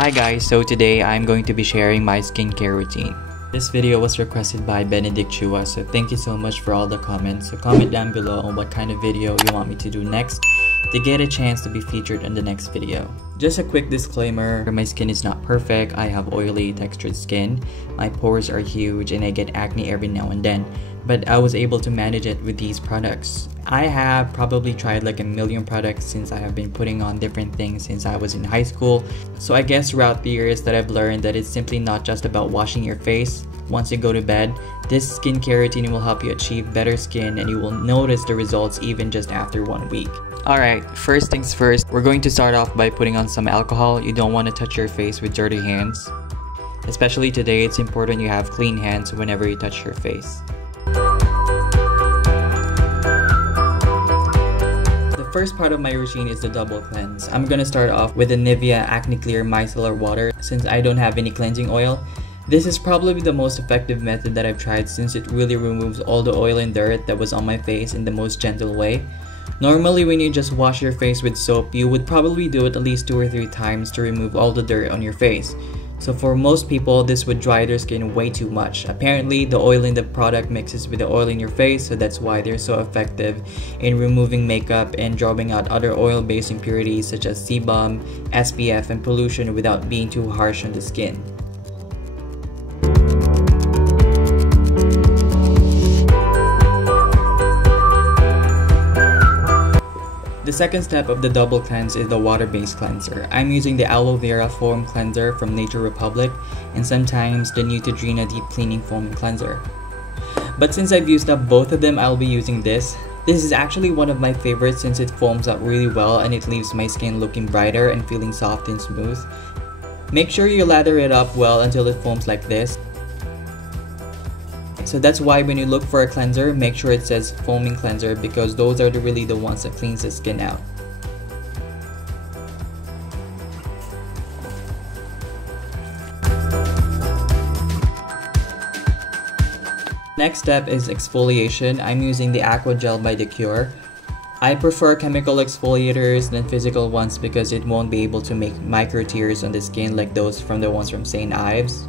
Hi guys, so today I'm going to be sharing my skincare routine. This video was requested by Benedict Chua, so thank you so much for all the comments. So comment down below on what kind of video you want me to do next to get a chance to be featured in the next video. Just a quick disclaimer, my skin is not perfect. I have oily textured skin, my pores are huge, and I get acne every now and then. But I was able to manage it with these products. I have probably tried like a million products since I have been putting on different things since I was in high school. So I guess throughout the years that I've learned that it's simply not just about washing your face once you go to bed. This skincare routine will help you achieve better skin and you will notice the results even just after 1 week. Alright, first things first, we're going to start off by putting on some alcohol. You don't want to touch your face with dirty hands. Especially today, it's important you have clean hands whenever you touch your face. The first part of my routine is the double cleanse. I'm gonna start off with the Nivea Acne Clear Micellar water since I don't have any cleansing oil. This is probably the most effective method that I've tried since it really removes all the oil and dirt that was on my face in the most gentle way. Normally when you just wash your face with soap, you would probably do it at least 2 or 3 times to remove all the dirt on your face. So for most people, this would dry their skin way too much. Apparently, the oil in the product mixes with the oil in your face, so that's why they're so effective in removing makeup and drawing out other oil-based impurities such as sebum, SPF, and pollution without being too harsh on the skin. The second step of the double cleanse is the water-based cleanser. I'm using the Aloe Vera foam cleanser from Nature Republic and sometimes the Neutrogena deep cleaning foam cleanser. But since I've used up both of them, I'll be using this. This is actually one of my favorites since it foams up really well and it leaves my skin looking brighter and feeling soft and smooth. Make sure you lather it up well until it foams like this. So that's why when you look for a cleanser, make sure it says foaming cleanser because those are really the ones that cleans the skin out. Next step is exfoliation. I'm using the Aqua gel by The Cure. I prefer chemical exfoliators than physical ones because it won't be able to make micro tears on the skin like those from the ones from St. Ives.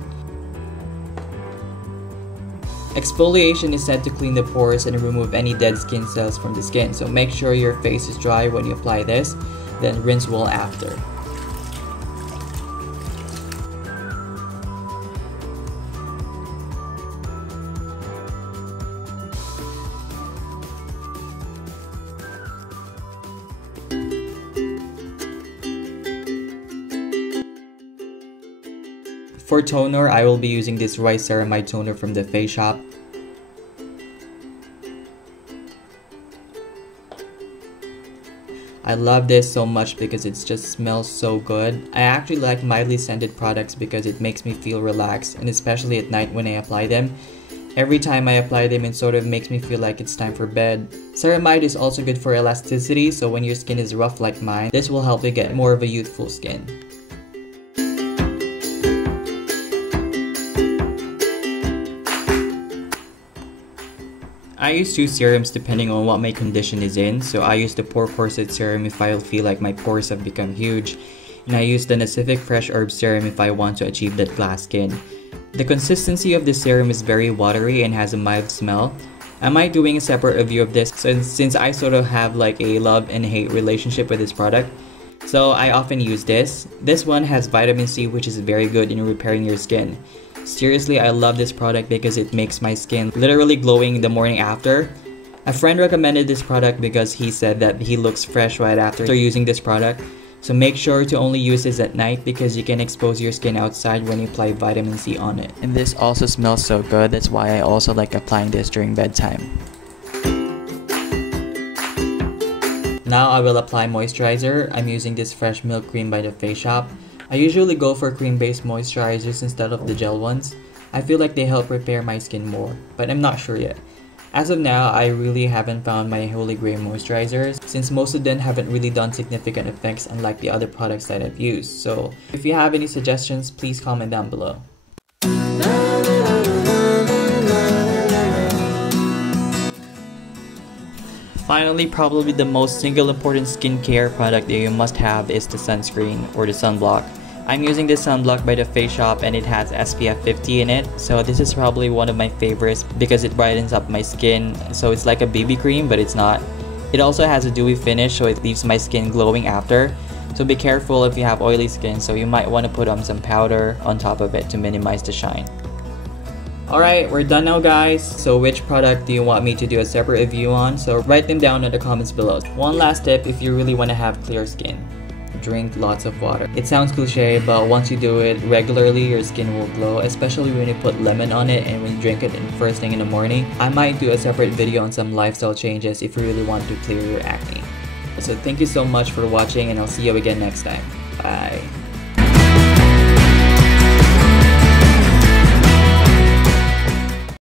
Exfoliation is said to clean the pores and remove any dead skin cells from the skin, so make sure your face is dry when you apply this, then rinse well after. For toner, I will be using this Rice Ceramide toner from the Face Shop. I love this so much because it just smells so good. I actually like mildly scented products because it makes me feel relaxed, and especially at night when I apply them. Every time I apply them, it sort of makes me feel like it's time for bed. Ceramide is also good for elasticity, so when your skin is rough like mine, this will help you get more of a youthful skin. I use 2 serums depending on what my condition is in. So I use the Pore Corset serum if I feel like my pores have become huge, and I use the Nacific Fresh Herb serum if I want to achieve that glass skin. The consistency of this serum is very watery and has a mild smell. I might doing a separate review of this since I sort of have like a love and hate relationship with this product. So I often use this. This one has vitamin C, which is very good in repairing your skin. Seriously, I love this product because it makes my skin literally glowing the morning after. A friend recommended this product because he said that he looks fresh right after using this product. So make sure to only use this at night because you can expose your skin outside when you apply vitamin C on it. And this also smells so good, that's why I also like applying this during bedtime. Now I will apply moisturizer. I'm using this Fresh Milk Cream by the Face Shop. I usually go for cream-based moisturizers instead of the gel ones. I feel like they help repair my skin more, but I'm not sure yet. As of now, I really haven't found my holy grail moisturizers since most of them haven't really done significant effects unlike the other products that I've used. So if you have any suggestions, please comment down below. Finally, probably the most single important skincare product that you must have is the sunscreen or the sunblock. I'm using this sunblock by the Face Shop and it has SPF 50 in it. So this is probably one of my favorites because it brightens up my skin. So it's like a BB cream, but it's not. It also has a dewy finish, so it leaves my skin glowing after. So be careful if you have oily skin, so you might want to put on some powder on top of it to minimize the shine. Alright, we're done now guys. So which product do you want me to do a separate review on? So write them down in the comments below. One last tip if you really want to have clear skin. Drink lots of water. It sounds cliche, but once you do it regularly, your skin will glow, especially when you put lemon on it and when you drink it first thing in the morning. I might do a separate video on some lifestyle changes if you really want to clear your acne. So thank you so much for watching and I'll see you again next time. Bye.